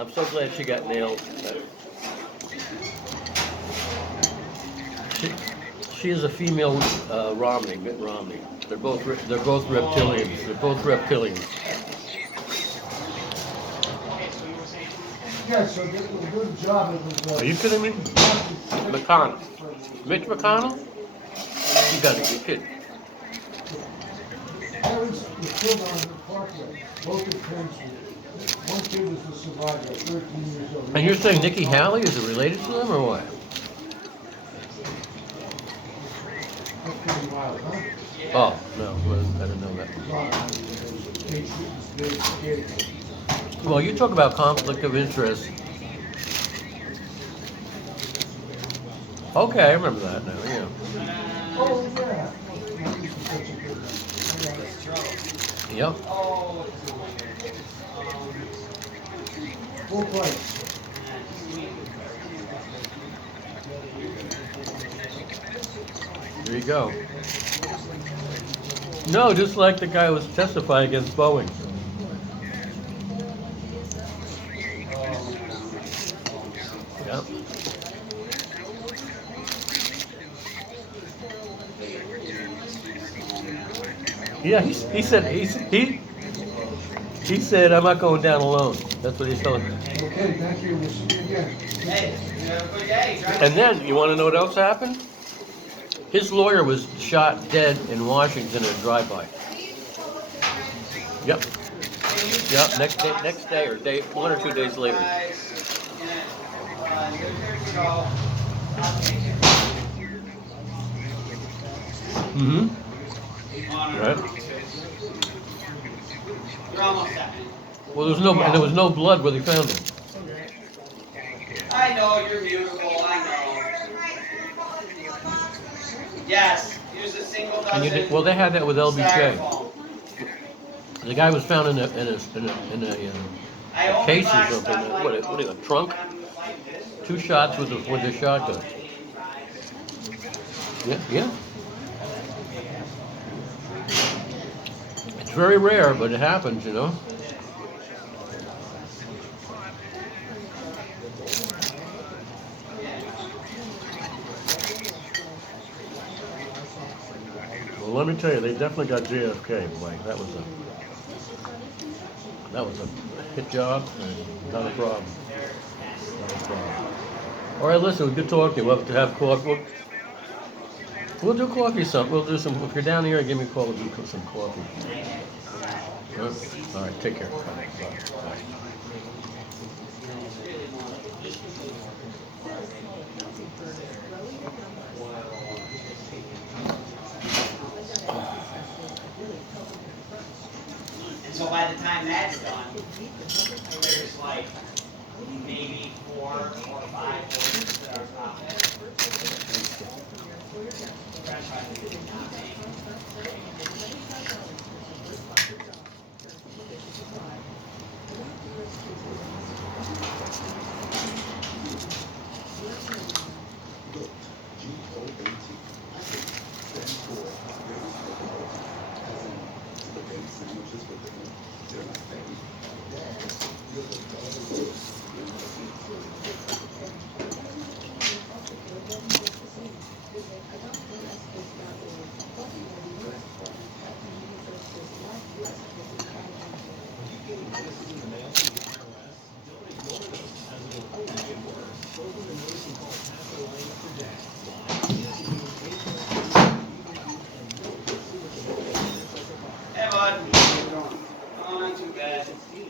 I'm so glad she got nailed. She, she is a female Romney, Mitt Romney. They're both reptilians. They're both reptilians. Yeah, so it was a good job. It was. Are you kidding me? McConnell, Mitch McConnell? You gotta be kidding. Parents were killed on the parkway. Both their parents were. One kid was the survivor, 13 years old. And you're saying Nikki Haley is it related to them or what? That's pretty wild, huh? Oh no, well, I didn't know that. Well, you talk about conflict of interest. Okay, I remember that now. Yeah. Oh, yeah. That used to be such a good one. Yep. Full price. There you go. No, just like the guy who was testifying against Boeing. Yep. Yeah, he said I'm not going down alone. That's what he's telling me. Okay, thank you. We'll see you again. Hey, you have a good day. And then you want to know what else happened? His lawyer was shot dead in Washington in a drive-by. Yep. Yep. Next day, or 1 or 2 days later. Mm-hmm. Right. You're almost done. Well, there was no blood where they found him. I know you're beautiful. I know. Yes, use a single dozen. Well, they had that with LBJ. Styrofoam. The guy was found in a I only case or buy something. stuff like What a trunk? like this. 2 shots with the shotgun. Yeah, yeah. It's very rare, but it happens, you know. Well, let me tell you, they definitely got JFK. Boy, that was a hit job and not a problem. Not a problem. All right, listen, it was good talking to you. We'll have to have coffee. We'll do coffee some. We'll do some. If you're down here, give me a call. We'll do some coffee. All right, take care. Bye. Bye. And so by the time that's done, there's like maybe 4 or 5 orders that are processed. French fries. Hey, bud. Oh, not too bad. You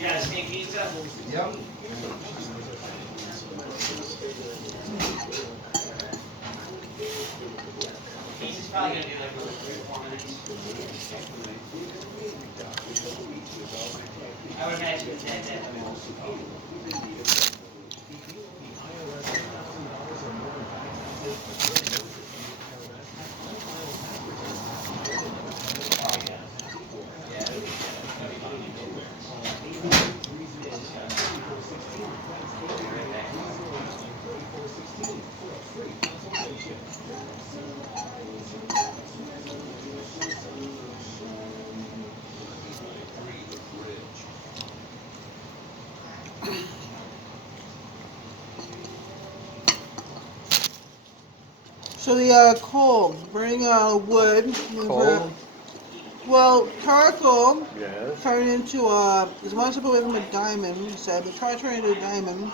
got a steak pizza? Yep. Pizza's probably gonna do like 3 or 4 minutes. I would imagine it's that the most. So the coal, burning wood. Coal? Well, charcoal Yes. turned into is one step away from a diamond. He said the char turned into a diamond.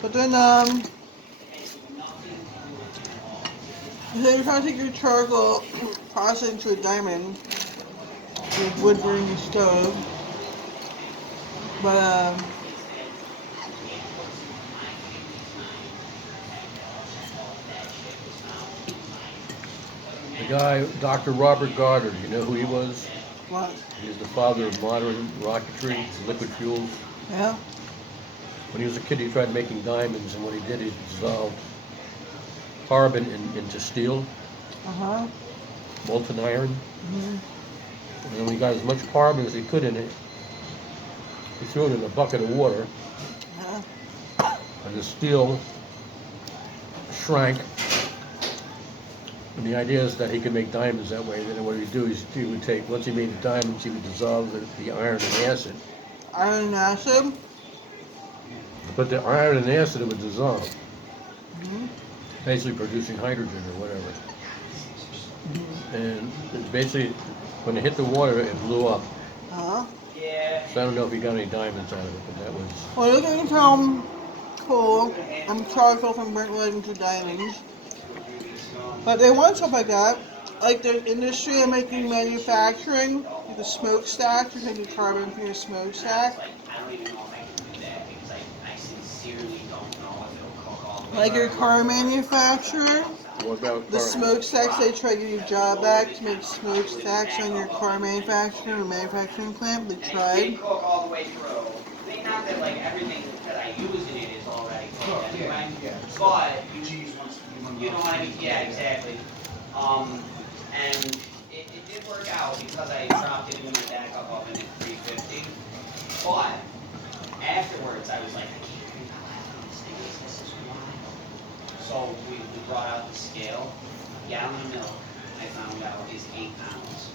But then he said you're trying to take your charcoal, process it into a diamond with wood burning stove. But The guy, Dr. Robert Goddard, you know who he was? what? He's the father of modern rocketry, liquid fuels. Yeah. When he was a kid, he tried making diamonds, and what he did, he dissolved carbon into steel, Uh-huh. molten iron. Mhm. And then when he got as much carbon as he could in it, he threw it in a bucket of water, Yeah. and the steel shrank. And the idea is that he could make diamonds that way. Then what he'd do is he would take, once he made the diamonds, he would dissolve the iron in acid. Iron and acid. But the iron and acid, it would dissolve, Mhm. basically producing hydrogen or whatever. And it basically, when it hit the water, it blew up. Uh-huh. Yeah. So I don't know if he got any diamonds out of it, but that was. Well, you can turn coal and charcoal from burnt wood into diamonds. But they want stuff like that. Like the industry of making manufacturing, like the smokestack, you're taking carbon from your smokestack. I don't even know if I can do that because I sincerely don't know if it'll cook all the way. Like your car manufacturer, What about the car? smokestacks, they try to give you a job back to make smokestacks on your car manufacturer or manufacturing plant. They It tried. did cook all the way through. I mean, not that like everything that I use in it is already cooked anyway. But you know what I mean? Yeah, exactly. And it did work out because I dropped it in my backup oven at 350. But afterwards, I was like, I can't drink how loud this thing is. This is wild. So we brought out the scale. A gallon of milk, I found out, is 8 pounds.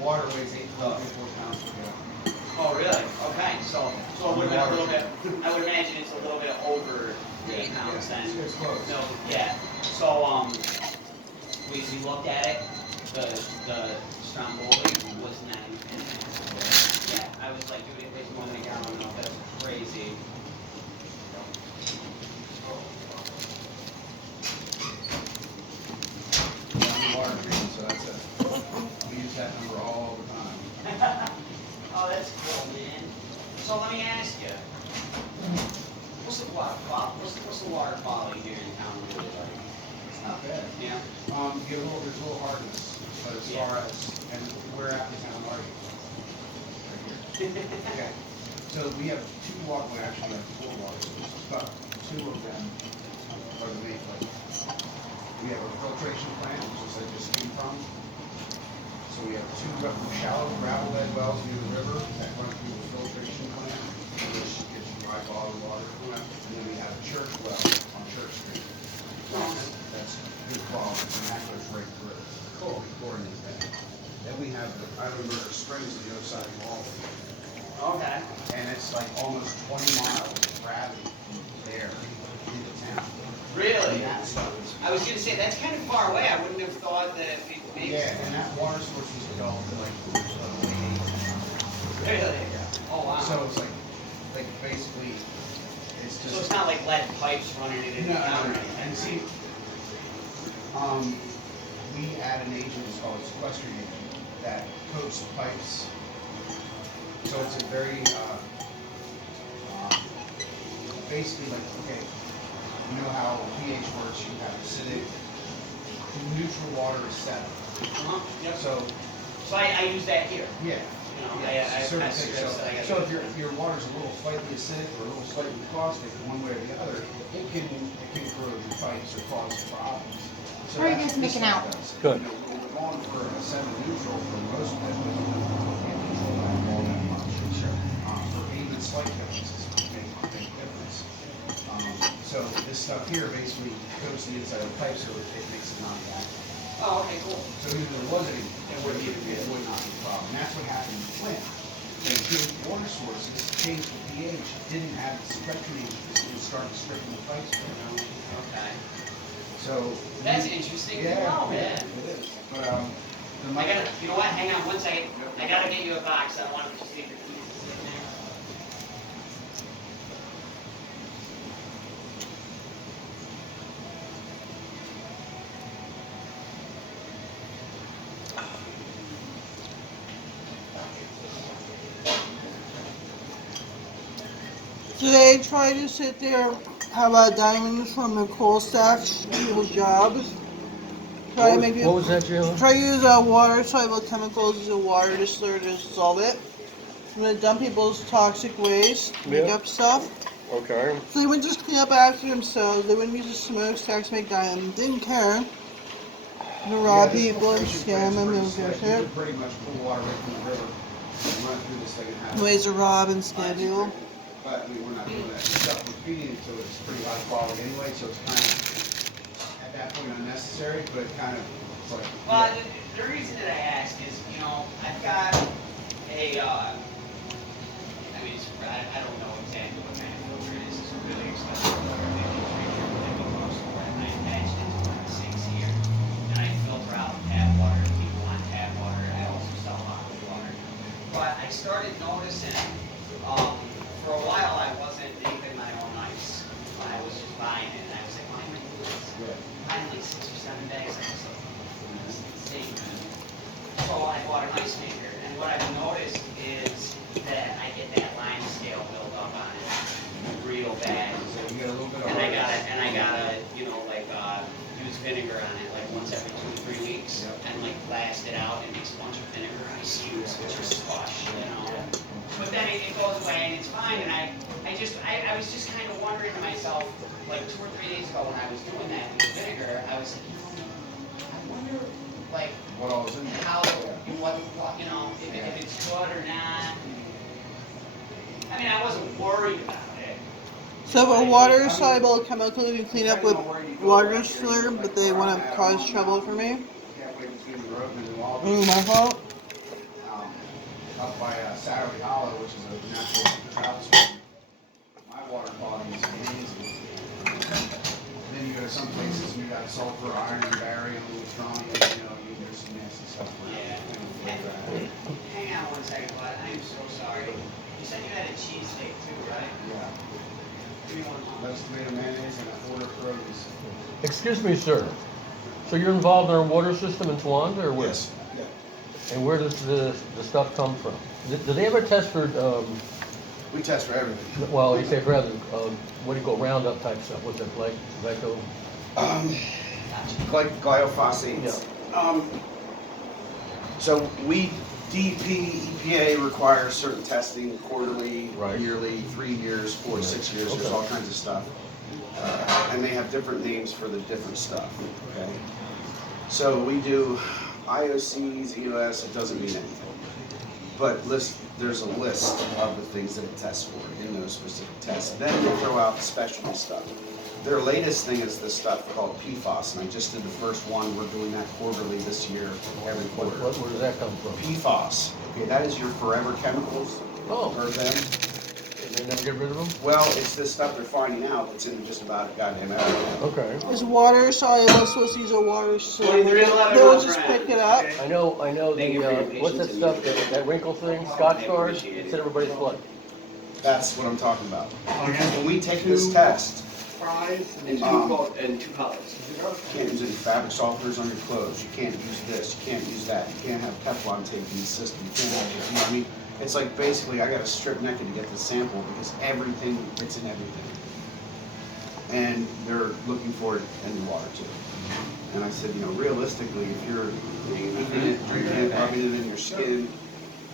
Water weighs 8.4 pounds per gallon. Oh, really? Okay, so it would have been a little bit, I would imagine it's a little bit over 8 pounds then. It's close. No, yeah, so, we looked at it, the stromboli was not even, yeah, I was like, dude, it weighs more than a gallon of milk, that's crazy. Water treatment, so that's it. We use that number all the time. Oh, that's cool, man. So let me ask you, what's the water quality, what's the water quality here in town really like? It's not bad. Yeah? There's a little hardness, but as Yeah. far as, and where at the town are you? Right here. Okay. So we have two water, we actually have 4 water sources, but 2 of them are the main places. We have a filtration plant, which is I just came from. So we have 2 shallow gravel bed wells near the river that run through the filtration plant, which gives you dry bottled water. And then we have a church well on Church Street. That's good quality, and that goes right through. Cool. Pouring in that. Then we have the Island River Springs on the other side of the wall. Okay. And it's like almost 20 miles of gravity from there into town. Really? And that stuff is. I was gonna say, that's kind of far away, I wouldn't have thought that we would make. Yeah, and that water source was developed in like the late 80s. Really? Yeah. Oh, wow. So it's like basically, it's So just. it's not like lead pipes running it in No, the town or no, anything? and see, we add an agent, it's called a sequestering agent, that coats the pipes. So it's a very, basically like, okay, you know how pH works, you have acidic, neutral water is 7. Uh-huh, yep. So, I use that here, yeah. you know, Yeah, I certain have things. strips that I gotta. So if your water's a little slightly acidic or a little slightly caustic, one way or the other, it can corrode your pipes or cause problems. So How are you that's guys what making this out? does. Good. You know, we're going for a 7 neutral for most of it, but you can't control that all that much. Sure. For even slight differences make a big difference. So this stuff here basically coats the inside of the pipe so it makes it non-reactive. Oh, okay, cool. So even if there was any, it would not be a problem. And that's what happened in Flint. They changed water sources, changed the pH, didn't have the sequestration agents, and started stripping the pipes. Okay. So So. That's interesting to Yeah, know, yeah, man. it is. But, the I gotta, you know what, hang on one second. I gotta get you a box. I don't want to just leave your keys sitting there. Today, try to sit there, have diamonds from the coal stacks, people's jobs. Try to make What was that, Jayla? Try to use water soluble chemicals as a water distiller to dissolve it. I'm gonna dump people's toxic waste, make Yeah. up stuff. Okay. So they wouldn't just clean up after themselves. They wouldn't use the smokestacks to make diamonds. Didn't care. To rob people and scam them and You shit. can pretty much pull water right from the river and run through this thing and have it. Ways to rob and scam people. But I mean, we're not doing that. The stuff we're feeding it to is pretty high quality anyway, so it's kind of, at that point, unnecessary, but it kind of, it's like. Well, the reason that I ask is, you know, I've got a, I mean, I don't know exactly what kind of filter it is. It's a really expensive filter. Maybe $350 I attached it to one of the sinks here. And I filter out tap water if people want tap water. I also sell bottled water. But I started noticing, for a while I wasn't making my own ice. I was just buying it, and I was like, why am I doing this? Buying like 6 or 7 bags. I was like, this is insane. So I bought an ice maker, and what I've noticed is that I get that lime scale built up on it real bad. So you get a little bit of. And I gotta, you know, like, use vinegar on it like once every 2 or 3 weeks, and like blast it out and mix a bunch of vinegar ice cubes, which are slush, you know. But then it goes away and it's fine, and I was just kind of wondering to myself, like 2 or 3 days ago when I was doing that with vinegar, I was like, I wonder, like, What all is in there? how, what, you know, if it's good or not. I mean, I wasn't worried about it. So a water soluble chemical you can clean up with water distiller, but they want to cause trouble for me. Can't wait between the road and the wall. My fault. Up by Saturday Hollow, which is a natural travel spot. My water quality is amazing. Then you go to some places and you got sulfur, iron, and barium, strontium, you know, there's some nasty stuff. Yeah. Hang on one second, bud. I'm so sorry. You said you had a cheesesteak too, right? Yeah. Give me one moment. Lettuce, tomato, mayonnaise, and a quarter produce. Excuse me, sir. So you're involved in our water system in Towanda, or where? Yes. Yeah. And where does the stuff come from? Do they ever test for, We test for everything. well, you say for other, what do you call Roundup type stuff? What's that, like, glyco? Glyphosate. Yeah. So we, DP, EPA requires certain testing quarterly, Right. yearly, 3 years, 4 to 6 years, there's Okay. all kinds of stuff. And they have different names for the different stuff, okay? So we do IOCs, EOS, it doesn't mean anything. But there's a list of the things that it tests for in those specific tests. Then they throw out specialty stuff. Their latest thing is this stuff called PFAS, and I just did the first one. We're doing that quarterly this year, every quarter. Where does that come from? PFAS, okay, that is your forever chemicals. Oh. Heard them? And they never get rid of them? Well, it's this stuff they're finding out that's in just about goddamn everything. Okay. Is water soluble supposed to use a water soluble? 2311 They'll just friend. pick it up. Okay. I know Thank you the, for your what's that patience stuff, and that wrinkle thing, Scotch guards? appreciate it. It said everybody's blood. That's what I'm talking about. Because when we take this test, And two colors. you can't use any fabric softeners on your clothes, you can't use this, you can't use that, you can't have Teflon tape in the system, you can't have, you know what I mean? It's like basically I gotta strip naked to get the sample because everything, it's in everything. And they're looking for it in the water too. And I said, you know, realistically, if you're eating it, drinking it, rubbing it in your skin,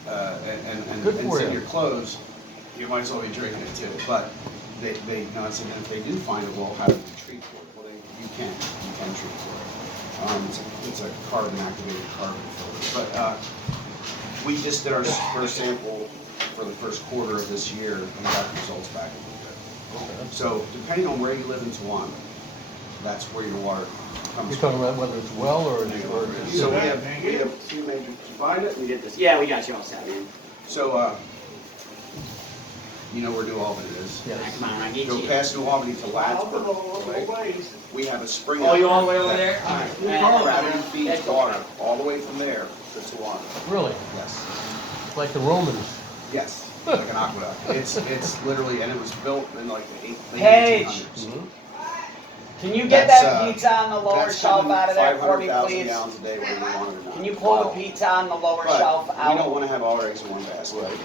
and Good it's for in you. your clothes, you might as well be drinking it too. But they, you know, I said, if they do find it, well, how do we treat for it? Well, you can treat for it. It's a carbon activated carbon filter. But we just did our first sample for the first quarter of this year and got the results back. Okay. So depending on where you live in Towanda, that's where your water comes You're from. talking about whether it's well or So we have two major, you find it? We did this. Yeah, we got you all set, man. So You know where New Albany is? Yes. Come on, I need Go you. past New Albany to Ladsburg. Right? We have a spring. Oh, you out all the way over that- there? Alright. Gravity feeds That's water okay. all the way from there to Tawana. Really? Yes. Like the Romans. Yes. Like an aqueduct. It's literally, and it was built in like the Paige. 1800s. Mm-hmm. Can you get that pizza on the lower That's shelf coming out of there for me, 500,000 please? gallons a day whether you want it or not. Can you pull the pizza on the lower But shelf we don't out? want to have all our eggs in one basket. Right.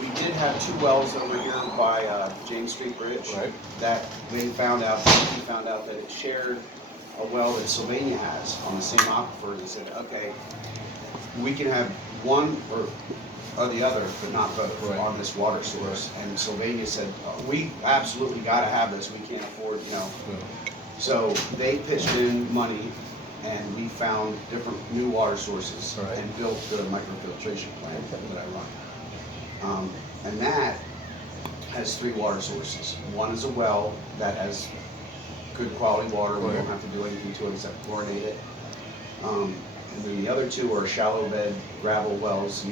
We did have 2 wells over here by James Street Bridge. Right. That he found out that it shared a well that Sylvania has on the same aquifer. He said, okay, we can have one or the other, but not both Right. on this water source. And Sylvania said, we absolutely got to have this. We can't afford, you know. So they pitched in money, and we found different new water sources Right. and built the microfiltration plant that I run. And that has 3 water sources. One is a well that has good quality water. We don't have to do anything to it except chlorinate it. And then the other 2 are shallow bed gravel wells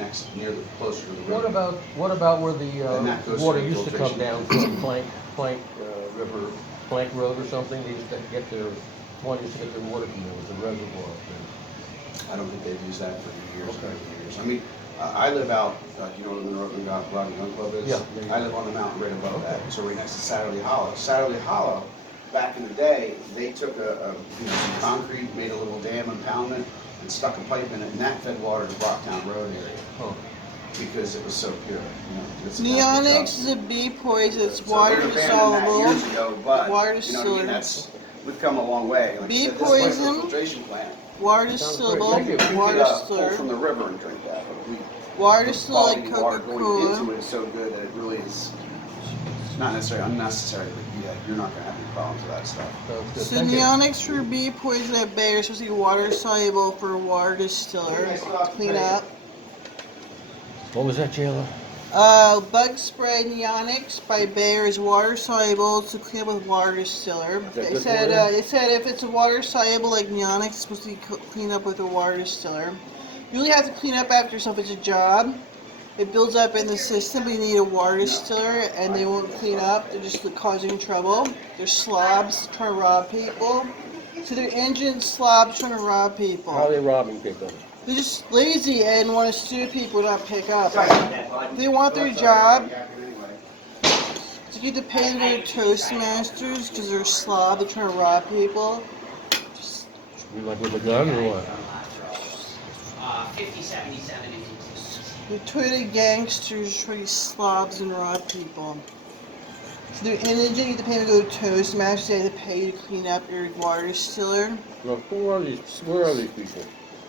closer to the river. What about where And that the goes water through used to come filtration. down from Plank River, Plank Road or something? They used to get their water from there. It was a reservoir. I don't think they've used that for years. Okay. I mean, I live out, you know where the Northern Rodney Gun Club is? Yeah. I live on the mountain right above that, so right next to Satterley Hollow. Satterley Hollow, back in the day, they took some concrete, made a little dam impoundment, and stuck a pipe in it, and that fed water to Rocktown Road area. Oh. Because it was so pure. It's a natural Neonics stuff. is a bee poison. It's So water they abandoned that dissolvable. years ago, but, Water you know what I mean, distillers. we've come a long way. Like Bee I said, this place is a poison. filtration plant. Water Sounds distillable. great. Thank you. We Water could pull from distiller. the river and drink that, but Water the distiller like quality water going into Coca-Cola. it is so good that it really is not necessarily unnecessary, but yeah, you're not going to have any problems with that stuff. Sounds good. So Thank you. neonics for bee poison at Bayer, supposed to be water soluble for water distiller. Clean up. What was that, Jayla? Bug spray neonics by Bayer is water soluble to clean up with water distiller. that They good said for you? they said if it's a water soluble like neonics, it's supposed to be cleaned up with a water distiller. You really have to clean up after yourself. It's a job. It builds up in the system, but you need a water distiller, and they won't clean up. They're just causing trouble. They're slobs trying to rob people. So they're engine slobs trying to rob people. How are they robbing people? They're just lazy and want to sue people, not pick up. Sorry about that, bud. They want their job. So you get to pay them to go to Toastmasters because they're slob. They're trying to rob people. You like with a gun or what? 5077 inches. They're Toyota gangsters trying to slobs and rob people. So they're indigent. You have to pay them to go to Toastmasters. They have to pay you to clean up your water distiller. Look, where are these people?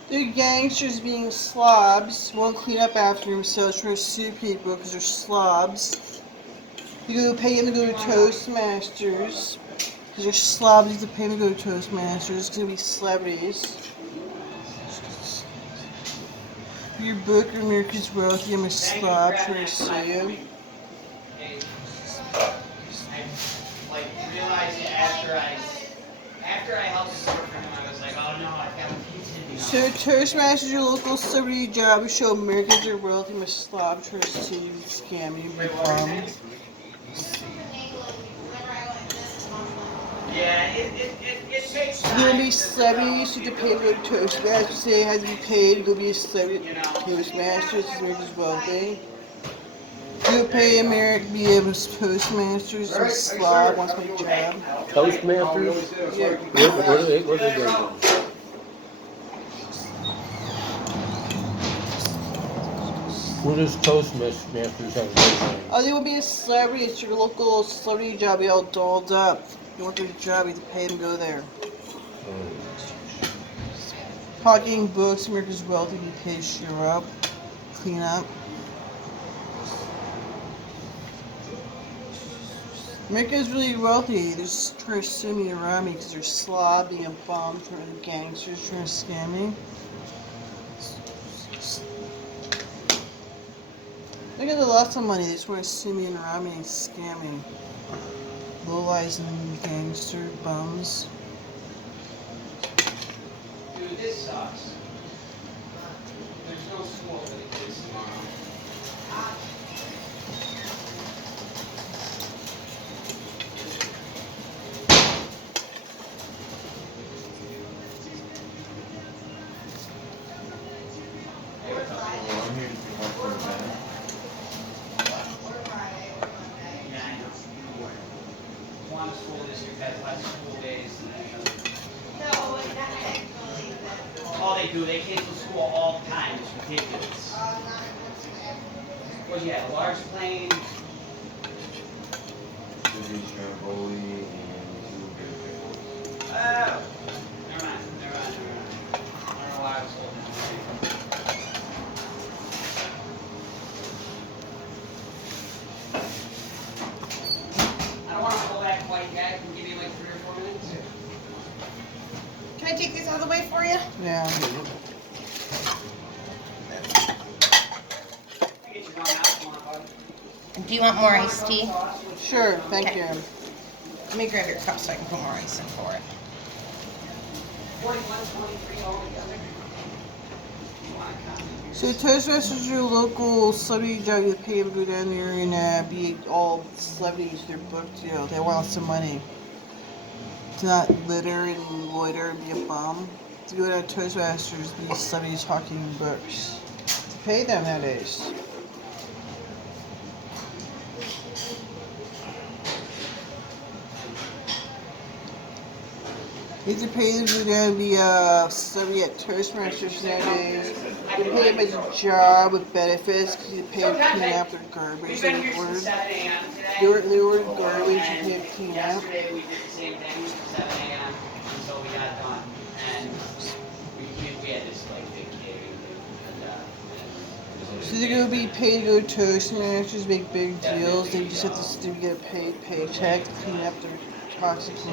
They're gangsters being slobs, won't clean up after themselves, trying to sue people because they're slobs. You go pay them to go to Toastmasters because they're slobs. You have to pay them to go to Toastmasters. It's going to be celebrities. Your book, America's Wealthy, I'm a slob trying to sue you. I realized after I helped him work for him, I was like, oh no, I got a pizza to be on. So Toastmasters is your local celebrity job to show Americans are wealthy. I'm a slob trying to sue you and scam you. Wait, what were you saying? Yeah, it takes time. You're gonna be celebrities, you have to pay to go to Toastmasters. Say it has to be paid to go be a celebrity at Toastmasters, it's America's Wealthy. You pay America to be a Toastmasters, a slob, wants my job. Toastmasters? Yeah. Where do they go? Where does Toastmasters have their Oh, they will be a celebrity, it's your local celebrity job, be all dolled up. You want their job, you have to pay them to go there. Talking books, America's Wealthy, you pay share up, clean up. America's really wealthy. They're just trying to sue me around me because they're slobbing and bums, trying to gangsters trying to scam me. They got lots of money. They just want to sue me and around me and scam me. Low-lies and gangster bums. Dude, this sucks. There's no school for the kids tomorrow. Toastmasters has less school days than any other. Oh, they do. They cancel school all the time. It's ridiculous. Well, yeah, large plane. Stromboli and Oh, never mind. I don't know why I was holding it. I don't want to pull back quite yet. Can give you like 3 or 4 minutes. Can I take these out of the way for you? Yeah. I get you one out. Come on, bud. Do you want more iced tea? Sure, thank Okay. you. Let me grab your cup so I can put more ice in for it. 41, 23 altogether. You want a copy? So Toastmasters is your local celebrity job. You pay to go down there and be all celebrities. They're booked, you know. They want some money. To not litter and loiter and be a bum. To go down to Toastmasters, these celebrities talking books. To pay them nowadays. You have to pay them to go down and be a celebrity at Toastmasters nowadays. You pay them as a job with benefits because you pay them to clean up their garbage. We've They been here ordered, since 7 a.m. today. they ordered garbage, you pay them to clean up. Yesterday we did the same thing from 7 a.m. until we got done. And we had this like big catering thing. So they're going to be paid to go to Toastmasters, make big deals. They just have to get a paid paycheck to clean up their toxic waste.